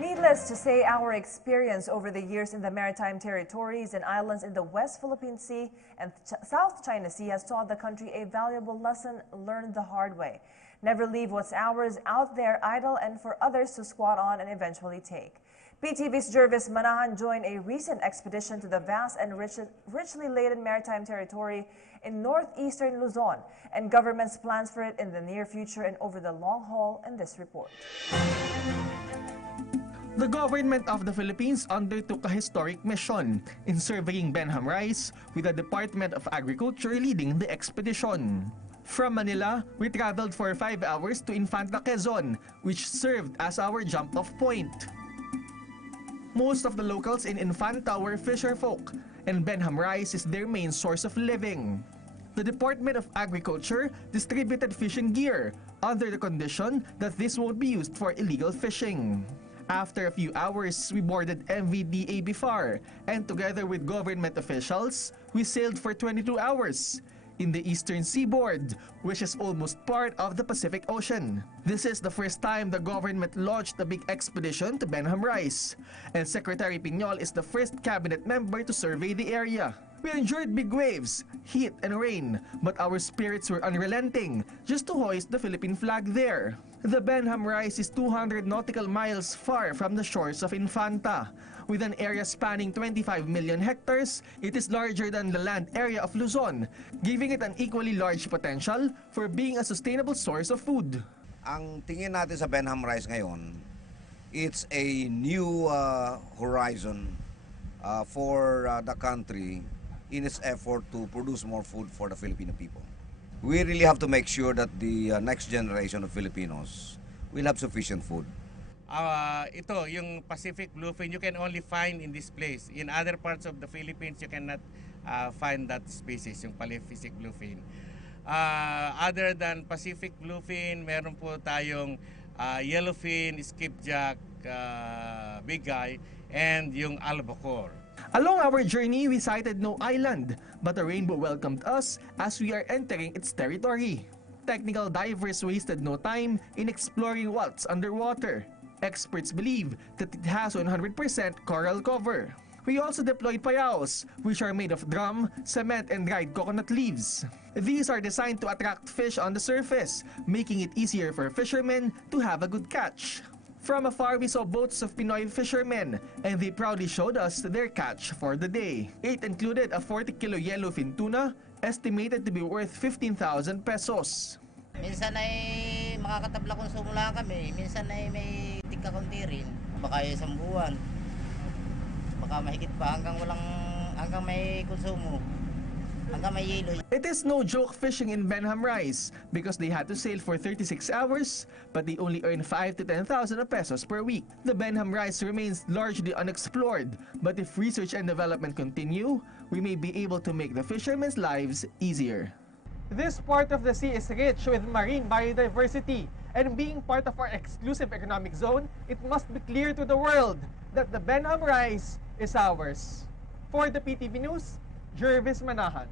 Needless to say, our experience over the years in the maritime territories and islands in the West Philippine Sea and South China Sea has taught the country a valuable lesson learned the hard way. Never leave what's ours out there idle and for others to squat on and eventually take. PTV's Jervis Manahan joined a recent expedition to the vast and richly laden maritime territory in northeastern Luzon and government's plans for it in the near future and over the long haul in this report. The government of the Philippines undertook a historic mission in surveying Benham rice, with the Department of Agriculture leading the expedition. From Manila, we traveled for 5 hours to Infanta, Quezon, which served as our jump-off point. Most of the locals in Infanta were fisherfolk, and Benham rice is their main source of living. The Department of Agriculture distributed fishing gear under the condition that this won't be used for illegal fishing. After a few hours, we boarded MV DA Bifar, and together with government officials, we sailed for 22 hours in the eastern seaboard, which is almost part of the Pacific Ocean. This is the first time the government launched a big expedition to Benham rice, and Secretary Piñol is the first cabinet member to survey the area. We endured big waves, heat, and rain, but our spirits were unrelenting just to hoist the Philippine flag there. The Benham rice is 200 nautical miles far from the shores of Infanta. With an area spanning 25 million hectares, it is larger than the land area of Luzon, giving it an equally large potential for being a sustainable source of food. Ang tingin natin sa Benham rice ngayon, it's a new horizon for the country in its effort to produce more food for the Filipino people. We really have to make sure that the next generation of Filipinos will have sufficient food. Ito, yung Pacific bluefin, you can only find in this place. In other parts of the Philippines, you cannot find that species, yung Pacific bluefin. Other than Pacific bluefin, meron po tayong yellowfin, skipjack, bigay, and yung albacore. Along our journey, we sighted no island, but the rainbow welcomed us as we are entering its territory. Technical divers wasted no time in exploring what's underwater. Experts believe that it has 100% coral cover. We also deployed payaos, which are made of drum, cement, and dried coconut leaves. These are designed to attract fish on the surface, making it easier for fishermen to have a good catch. From afar, we saw boats of Pinoy fishermen, and they proudly showed us their catch for the day. It included a 40-kilo yellowfin tuna, estimated to be worth 15,000 pesos. Minsan ay makakatabla konsumo lang kami, minsan ay may tigkakunti rin. Baka isang buwan, baka mahigit pa hanggang may konsumo. It is no joke fishing in Benham rice because they had to sail for 36 hours, but they only earn 5,000 to 10,000 pesos per week. The Benham rice remains largely unexplored, but if research and development continue, we may be able to make the fishermen's lives easier. This part of the sea is rich with marine biodiversity, and being part of our exclusive economic zone, it must be clear to the world that the Benham rice is ours. For the PTV News, Jervis Manahan.